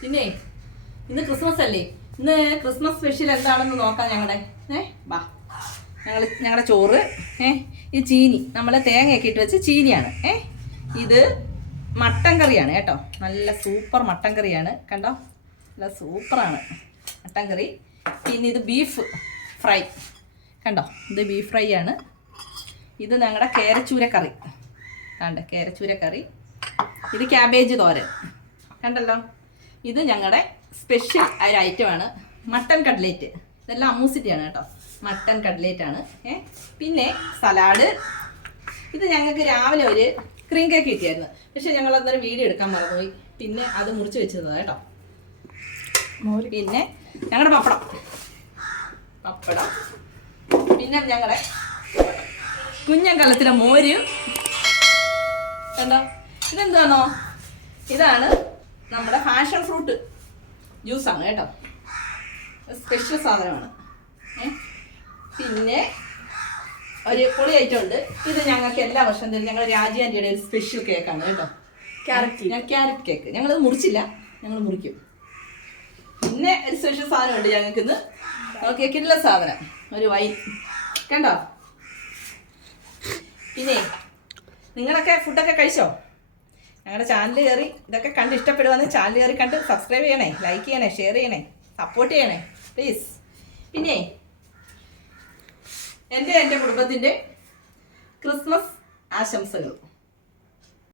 പിന്നെ ഇന്ന് ക്രിസ്മസ് അല്ലേ? ഇന്ന് ക്രിസ്മസ് സ്പെഷ്യൽ എന്താണെന്ന് നോക്കാം. ബാ ഞങ്ങളുടെ ചോറ്, ഇത് ചീനി, നമ്മൾ തേങ്ങയൊക്കെ ഇട്ട് വെച്ച് ചീനിയാണ്. ഇത് മട്ടൻ കറിയാണ് കേട്ടോ. നല്ല സൂപ്പർ മട്ടൻ കറിയാണ്, കണ്ടോ, നല്ല സൂപ്പറാണ് മട്ടൻ കറി. പിന്നെ ഇത് ബീഫ് ഫ്രൈ, കണ്ടോ, ഇത് ബീഫ് ഫ്രൈ ആണ്. ഇത് ഞങ്ങളുടെ കേരച്ചൂരക്കറി, കണ്ടോ, കേരച്ചൂരക്കറി. ഇത് ക്യാബേജ് തോരൻ, കണ്ടല്ലോ. ഇത് ഞങ്ങളുടെ സ്പെഷ്യൽ ഒരു ഐറ്റമാണ് മട്ടൻ കട്ട്ലേറ്റ്. ഇതെല്ലാം അമ്മൂസിറ്റിയാണ് കേട്ടോ, മട്ടൻ കട്ട്ലേറ്റ് ആണ്. പിന്നെ സലാഡ്. ഇത് ഞങ്ങൾക്ക് രാവിലെ ഒരു ക്രീം കേക്ക് കിട്ടിയായിരുന്നു, പക്ഷെ ഞങ്ങൾ അന്നേരം വീഡിയോ എടുക്കാൻ മറന്നുപോയി. പിന്നെ അത് മുറിച്ച് വെച്ചതാണ് കേട്ടോ. പിന്നെ ഞങ്ങളുടെ പപ്പടം, പിന്നെ ഞങ്ങളുടെ കുഞ്ഞങ്കലത്തിലെ മോര്, കണ്ടോ. ഇതെന്താണോ, ഇതാണ് നമ്മുടെ പാഷൻ ഫ്രൂട്ട് ജ്യൂസാണ് കേട്ടോ, സ്പെഷ്യൽ സാധനമാണ്. പിന്നെ ഒരു പൊളി ഐറ്റം ഉണ്ട്. ഇത് ഞങ്ങൾക്ക് എല്ലാ വർഷം തരും, ഞങ്ങൾ രാജാൻ്റെയുടെ ഒരു സ്പെഷ്യൽ കേക്കാണ് കേട്ടോ, ക്യാരറ്റ് കേക്ക്. ഞങ്ങളത് മുറിച്ചില്ല, ഞങ്ങൾ മുറിക്കും. പിന്നെ ഒരു സ്പെഷ്യൽ സാധനമുണ്ട് ഞങ്ങൾക്ക് ഇന്ന്, കേക്കിനുള്ള സാധനം, ഒരു വൈൻ, കണ്ടോ. പിന്നെ നിങ്ങളൊക്കെ ഫുഡൊക്കെ കഴിച്ചോ? ഞങ്ങളുടെ ചാനൽ കയറി ഇതൊക്കെ കണ്ട് ഇഷ്ടപ്പെടുവാന്ന് ചാനൽ കയറി കണ്ട് സബ്സ്ക്രൈബ് ചെയ്യണേ, ലൈക്ക് ചെയ്യണേ, ഷെയർ ചെയ്യണേ, സപ്പോർട്ട് ചെയ്യണേ പ്ലീസ്. പിന്നെ എൻ്റെ കുടുംബത്തിൻ്റെ ക്രിസ്മസ് ആശംസകൾ.